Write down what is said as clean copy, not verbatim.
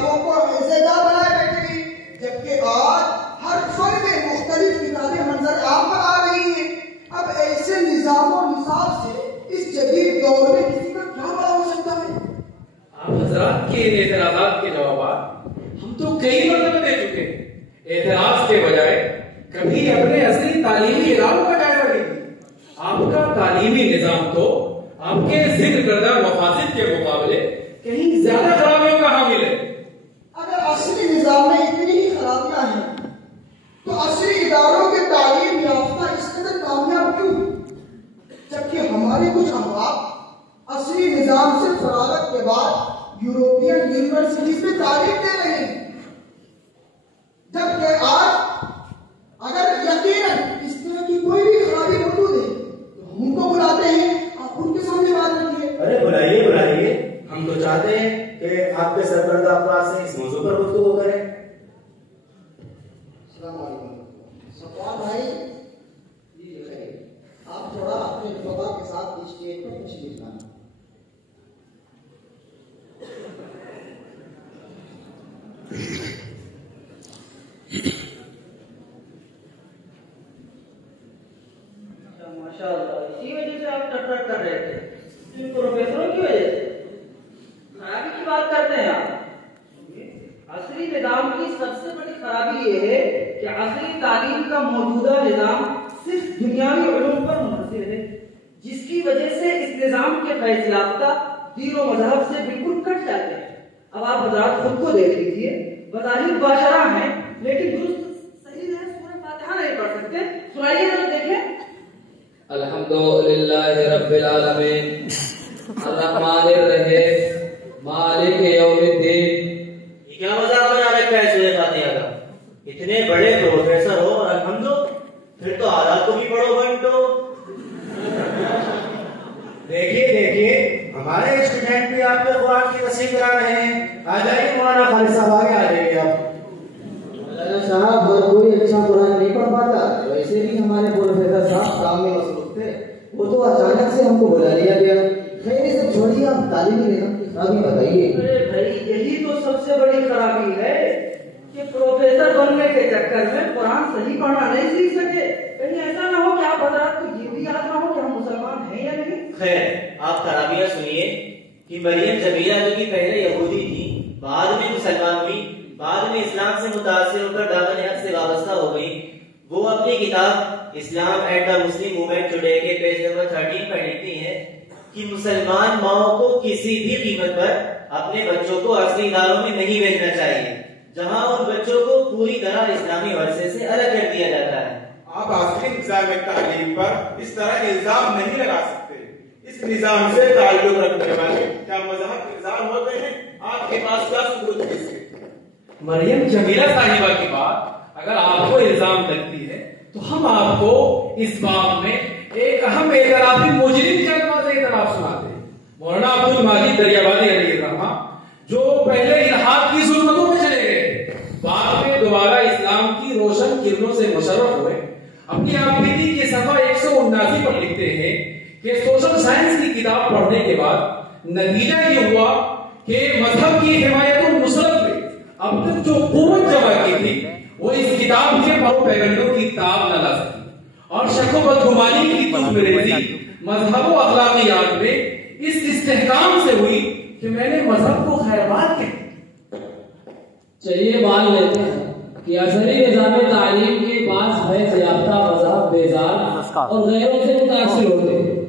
کتابوں کو حیزہ بنائے بیٹھے ہیں، جبکہ آج ہر فن میں مختلف کتابیں منظر عام پر آ رہی ہیں۔ اب ایسے نظام و نصاب سے اس جدید دور میں کسی کا کیا بڑا ہو سکتا ہے؟ آپ حضرات کے اعتراضات کے جوابات ہم تو کئی مرتبہ دے چکے ہیں۔ اعتراض کے بجائے کبھی اپنے اصلی تعلیمی اداروں کا جائزہ لیجیے۔ آپ کا تعلیمی نظام تو آپ کے ذکر کردہ مقاصد کے مقابلے کہیں زیادہ خرابیوں کا حامل ہے۔ اگر اصلی نظام میں اتنی ہی خرابیاں ہیں تو اصلی اداروں کے تعلیم یافتہ اس قدر کامیاب کیوں؟ جبکہ ہمارے کچھ احباب اصلی نظام سے فراغت کے بعد یورپین یونیورسٹیز میں تعلیم دے رہے ہیں، جبکہ آج اگر یقیناً اس طرح کی کوئی بھی خرابی موجود ہے تو ہم کو بلاتے ہیں، آپ ان کے سامنے بات رکھیے۔ ارے بلائیے بلائیے، ہم تو چاہتے ہیں کہ آپ کے سرکردہ افراد سے اس موضوع پر گفتگو کریں۔ السلام علیکم صفوان بھائی، جی خیر، آپ تھوڑا اپنے رفقا کے ساتھ اسٹیج پر تشریف لانا۔ ماشاء اللہ، اسی وجہ سے آپ ٹٹ کر رہے تھے، ان پروفیسروں کی وجہ سے خرابی کی بات کرتے ہیں آپ۔ عصری نظام کی سب سے بڑی خرابی یہ ہے کہ عصری تعلیم کا موجودہ نظام صرف دنیاوی علوم پر منحصر ہے، جس کی وجہ سے اس نظام کے فیض یافتہ دین و مذہب سے بالکل کٹ جاتے ہیں۔ اب آپ حضرات خود کو دیکھ لیجیے، بظاہر باشرہ ہیں لیکن درست صحیح ہے سورہ فاتحہ نہیں پڑھ سکتے۔ سنائیے ذرا دیکھیں۔ الحمدللہ رب العالمین الرحمن الرحیم مالک یوم الدین۔ یہ کیا مذاق بنا رکھا ہے سورہ فاتحہ کا؟ اتنے بڑے پروفیسر ہو اور الحمدو، پھر تو آیات کو بھی پڑھو گھنٹو۔ دیکھیے دیکھیے، ہمارے اسٹوڈنٹ بھی آپ کے قرآن کی تصحیح کرا رہے ہیں۔ آ جائیے مولانا خالد صاحب، آگے آ جائیے آپ۔ مولانا صاحب، ہر کوئی اچھا قرآن نہیں پڑھ پاتا، ویسے بھی ہمارے پروفیسر صاحب کام میں مصروف تھے، وہ تو اچانک سے ہم کو بلا لیا گیا۔ خیر یہ سب چھوڑیے، آپ تعلیمی نظام کی خرابی بتائیے۔ ارے بھائی، یہی تو سب سے بڑی خرابی ہے کہ پروفیسر بننے کے چکر میں قرآن صحیح پڑھنا نہیں سیکھ سکے۔ کہیں ایسا نہ ہو کہ آپ حضرات کو یہ بھی یاد نہ ہو کہ ہم مسلمان ہیں یا نہیں۔ خیر، آپ خرابیاں سنیے کہ مریم جمیلہ جو کہ پہلے یہودی تھی، بعد میں مسلمان ہوئی، بعد میں اسلام سے متاثر ہو کر دامن حق سے وابستہ ہو گئی۔ وہ اپنی کتاب Islam and the Muslim movement today کے پیج نمبر 13 پر لکھتی ہیں کہ مسلمان ماؤں کو کسی بھی قیمت پر اپنے بچوں کو عصری اداروں میں نہیں بھیجنا چاہیے، جہاں ان بچوں کو پوری طرح اسلامی ورثے سے الگ کر دیا جاتا ہے۔ آپ عصری نظام تعلیم پر اس طرح الزام نہیں لگا سکتے۔ اس نظام سے تعلق رکھنے والے کیا مذہب کے نظام ہوتے ہیں؟ آپ کے پاس کیا ثبوت ہے اس کے؟ مریم جمیلہ صاحبہ کی بات اگر آپ کو الزام لگتی ہے تو ہم آپ کو اس باب میں ایک اہم اعترافی مجرم کے الفاظ اعتراف سناتے ہیں۔ مولانا عبد المجید دریابادی علیہ الرحمہ، جو پہلے الحاد کی ظلمتوں میں چلے گئے، بعد میں دوبارہ اسلام کی روشن کرنوں سے مشرف ہوئے، اپنی آبیدی کے صفحہ 179 پر لکھتے ہیں کہ سوشل سائنس کی کتاب پڑھنے کے بعد نتیجہ یہ ہوا کہ مذہب کی حمایت و نصرت میں اب تک جو قوت جمع کی تھی وہ اس کتاب کے پروپیگنڈوں کی تاب نہ لا سکی، اور شک و بدگمانی کی تخم ریزی مذہب و اخلاقیات میں اس استحکام سے ہوئی کہ میں نے مذہب کو خیرباد کہا۔ چلیے مان لیتے ہیں کہ عصری نظام تعلیم کے بعض فیض یافتہ مذہب بیزار اور غیروں سے متاثر ہوتے ہیں،